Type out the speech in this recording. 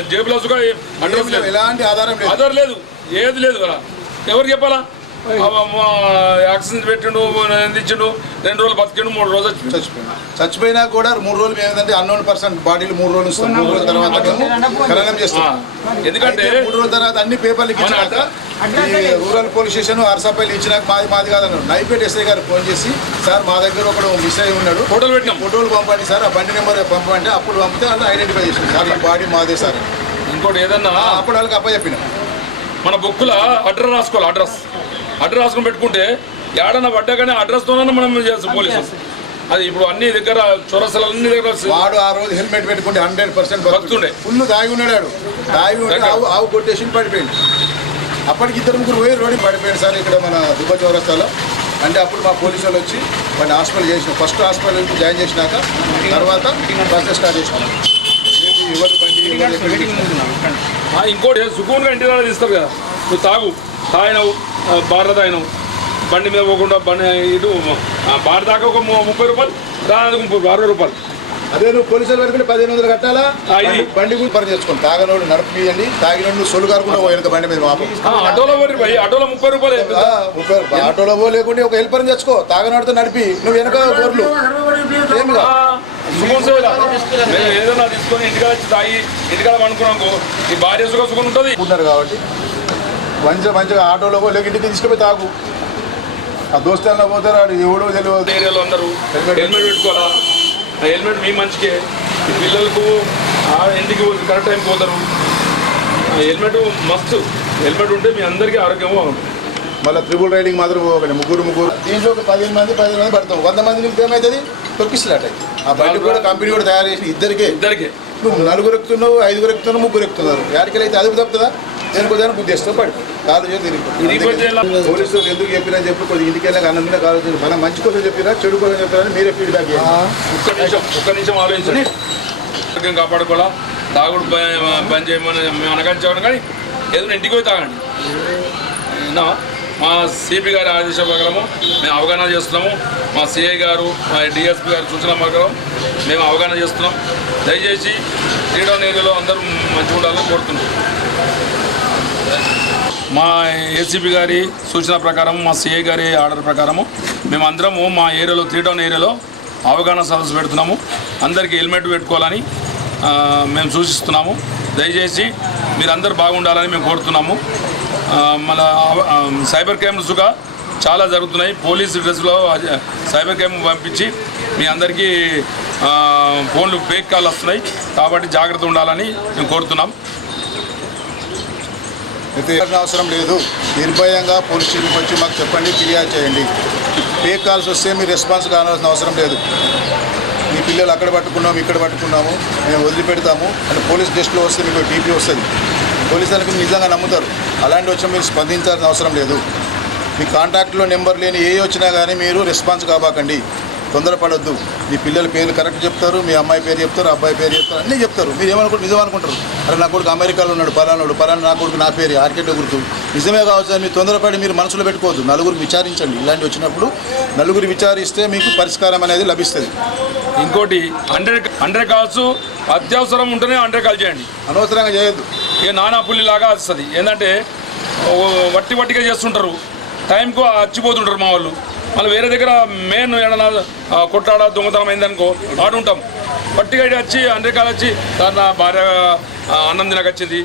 జేబులో ఎలాంటి ఆధారం లేదు. ఆధార్ లేదు. ఏది లేదు కదా. ఎవరు చెప్పాలా? యాక్సిడెంట్ పెట్టిండు ఇచ్చిండు రెండు రోజులు బతికిండు మూడు రోజులు. చచ్చిపోయినా. చచ్చిపోయినా కూడా మూడు రోజులు మేము ఏంటంటే అన్నోన్ పర్సన్ బాడీలు మూడు రోజులు ఇస్తాం మూడు రోజుల తర్వాత ఖననం చేస్తాం ఎందుకంటే మూడు రోజుల తర్వాత అన్ని పేపర్లు ఇచ్చినాక ఈ రూరల్ పోలీస్ స్టేషన్ అరసపల్లి ఇచ్చినాక మాది మాది కాదన్నారు నైపేట ఎస్ఐ గారు ఫోన్ చేసి సార్ మా దగ్గర ఒకడు మిస్ అయి ఉన్నాడు. ఫోటోలు పెట్టినాం. ఫోటోలు పంపండి సార్ ఆ బండి నెంబర్ పంపంటే అప్పుడు పంపితే వాళ్ళు ఐడెంటిఫై చేసింది సార్ ఈ బాడీ మాదే సార్. ఇంకోటి ఏదన్నా అప్పుడు వాళ్ళకి అప్ప చెప్పిన మన బుక్కుల అడ్రస్ రాసుకోవాలి అడ్రస్. అడ్రస్ రాసుకొని పెట్టుకుంటే ఏడన్నా పడ్డాకనే అడ్రస్తోనే మనం చేస్తాం పోలీసు అది ఇప్పుడు అన్ని దగ్గర చొరసలు అన్ని దగ్గర వాడు ఆ రోజు హెల్మెట్ పెట్టుకుంటే హండ్రెడ్ పర్సెంట్ బతుకుతుండే. ఫుల్ దాగి ఉన్నాడు ఆడు. దాగి ఉంటే. ఆవు ఆవు కొట్టేసి పడిపోయింది అప్పటికి ఇద్దరు ముగ్గురు పోయి రోడ్డు పడిపోయాడు సార్ ఇక్కడ మన దుబ్బ చౌరస్తాలో. అంటే అప్పుడు మా పోలీసు వాళ్ళు వచ్చి వాడిని హాస్పిటల్ చేసిన ఫస్ట్ హాస్పిటల్ నుంచి జాయిన్ చేసినాక తర్వాత ప్రాసెస్ స్టార్ట్ చేసినాం ఇంకోటి సుకూన్గా ఇంటి దగ్గర తీస్తారు కదా. నువ్వు తాగు. తాగినవు. ఆ, బార్ల తాగినవు బండి మీద పోకుండా బండి బార్ దాకా ఒక ముప్పై రూపాయలు దానికి ముప్పై అరవై రూపాయలు. అదే నువ్వు పోలీసులు పెట్టుకుంటే పదిహేను వందలు కట్టాలా? ఇది. బండి- కూడా పని చేసుకోండి తాగనోడు నడిపియండి తాగినోడు సొల్లు కాకుండా పోయిన బండి మీద మాపం. ఆ, ఆటోలో పోయి ఆటోలో ముప్పై రూపాయలు ఆ, ముప్పై రూపాయలు. ఆటోలో పో లేకుంటే ఒక హెల్పర్ తెచ్చుకో. తాగనోడితో నడిపి. నువ్వు వెనక గోర్లు ఏమిగా ఏదైనా తీసుకొని ఇంటికాడ వచ్చి తాగి ఇంటికాడ పండుకున్నాకో ఈ భార్య సుఖం సుఖం ఉంటుంది. కాబట్టి. మంచిగా మంచిగా ఆటోలో పో లేక ఇంటికి తీసుకుపోయి తాగు. ఆ దోస్తాల్లో పోతారు ఆడు ఎవడో తెలియదు ఏరియాలో అందరూ. హెల్మెట్ హెల్మెట్ పెట్టుకోవాలా? ఆ హెల్మెట్ మీ మంచికే పిల్లలకు ఆ ఇంటికి కరెక్ట్ టైం పోతారు. ఆ హెల్మెట్ మస్తు హెల్మెట్ ఉంటే మీ అందరికీ ఆరోగ్యం బాగుంటుంది మళ్ళీ త్రిబుల్ రైడింగ్ మాత్రం పోకండి. ముగ్గురు ముగ్గురు. దీంట్లో ఒక పదిహేను మంది పదిహేను మంది పడతాం. వంద మంది నింపితే ఏమవుతుంది తొక్కిస్తున్నట్టు ఆ బండి కూడా కంపెనీ కూడా తయారు చేసి ఇద్దరికే. ఇద్దరికి. నువ్వు నలుగురు ఎక్కుతున్నావు ఐదుగురు ఎక్కుతున్నావు ముగ్గురు ఎక్కుతున్నారు. యాడికెళ్ళి అదుపు తప్పుతుందా? దేనికి దాన్ని బుద్ధి చేస్తావు పడి. ఎలా? పోలీసులు ఎందుకు చెప్పినా చెప్పి కొద్దిగా ఇంటికి వెళ్ళాక అన్నం కాలు చేసి మనం మంచి కోసం చెప్పిరా చెడు కోసం చెప్పిరా మీరే ఫీడ్బ్యాక్ ఒక్క నిమిషం ఒక్క నిమిషం ఆలోచించండి. ఆరోగ్యం కాపాడుకోవాలా? తాగుడు బంద్ చేయమని మేము అనగించామని కానీ ఏదైనా ఇంటికి పోయి తాగండి. మా సిపి గారి ఆదేశ ప్రకారము మేము అవగాహన చేస్తున్నాము. మా సిఐ గారు మా డిఎస్పి గారి సూచన ప్రకారం మేము అవగాహన చేస్తున్నాం. దయచేసి క్రీడా ఏరియాలో అందరూ మంచిగా ఉండాలని కోరుతున్నాం. మా ఏసీపీ గారి సూచన ప్రకారం మా సిఐ గారి ఆర్డర్ ప్రకారము మేమందరము మా ఏరియాలో త్రీ టౌన్ ఏరియాలో అవగాహన సదస్సు పెడుతున్నాము. అందరికీ హెల్మెట్ పెట్టుకోవాలని మేము సూచిస్తున్నాము. దయచేసి మీరందరూ బాగుండాలని మేము కోరుతున్నాము. ఆ, సైబర్ క్రైమ్స్గా చాలా జరుగుతున్నాయి. పోలీస్ డ్రెస్లో సైబర్ క్రైమ్ పంపించి మీ అందరికీ ఫోన్లు ఫేక్ కాల్ వస్తున్నాయి. కాబట్టి జాగ్రత్త ఉండాలని మేము కోరుతున్నాం. అయితే అవసరం లేదు. నిర్భయంగా పోలీస్ స్టేషన్కి వచ్చి మాకు చెప్పండి ఫిర్యాదు చేయండి. ఫేక్ కాల్స్ వస్తే మీరు రెస్పాన్స్ కావాల్సిన అవసరం లేదు. మీ పిల్లలు అక్కడ పట్టుకున్నాము ఇక్కడ పట్టుకున్నాము మేము వదిలిపెడతాము. అని పోలీస్ డెస్క్లో వస్తే మీకు టీపీ వస్తుంది. పోలీస్ వాళ్ళకి నిజంగా నమ్ముతారు. అలాంటి వచ్చిన మీరు స్పందించాల్సిన అవసరం లేదు. మీ కాంటాక్ట్లో నెంబర్ లేని ఏ వచ్చినా కానీ మీరు రెస్పాన్స్ కాబాకండి. తొందరపడొద్దు. మీ పిల్లల పేర్లు కరెక్ట్ చెప్తారు మీ అమ్మాయి పేరు చెప్తారు అబ్బాయి పేరు చెప్తారు అన్నీ చెప్తారు. మీరు ఏమనుకుంటారు నిజం అనుకుంటారు అరే నా కొడుకు అమెరికాలో ఉన్నాడు పలానాడు పలానా నా కొడుకు నా పేరు ఆర్కెట్ గుర్తు. నిజమే కావచ్చు అని మీరు తొందరపడి మీరు మనసులో పెట్టుకోవద్దు. నలుగురు విచారించండి. ఇలాంటి వచ్చినప్పుడు నలుగురు విచారిస్తే మీకు పరిష్కారం అనేది లభిస్తుంది. ఇంకోటి హండ్రెడ్ హండ్రెడ్ కాల్స్ అత్యవసరం ఉంటేనే హండ్రెడ్ కాల్ చేయండి. అనవసరంగా చేయొద్దు. ఇక నానా పుల్లి లాగా వస్తుంది ఏంటంటే వట్టి వట్టిగా చేస్తుంటారు. టైంకు అచ్చిపోతుంటారు మా వాళ్ళు. మళ్ళీ వేరే దగ్గర మెయిన్ ఏడన్నా ఆ, కొట్టాడ దొంగతనం అయిందనుకో ఆడుంటాం. పట్టిగా వచ్చి హండ్రెడ్ వచ్చి సార్ నా భార్య ఆ, అన్నం తినకొచ్చింది.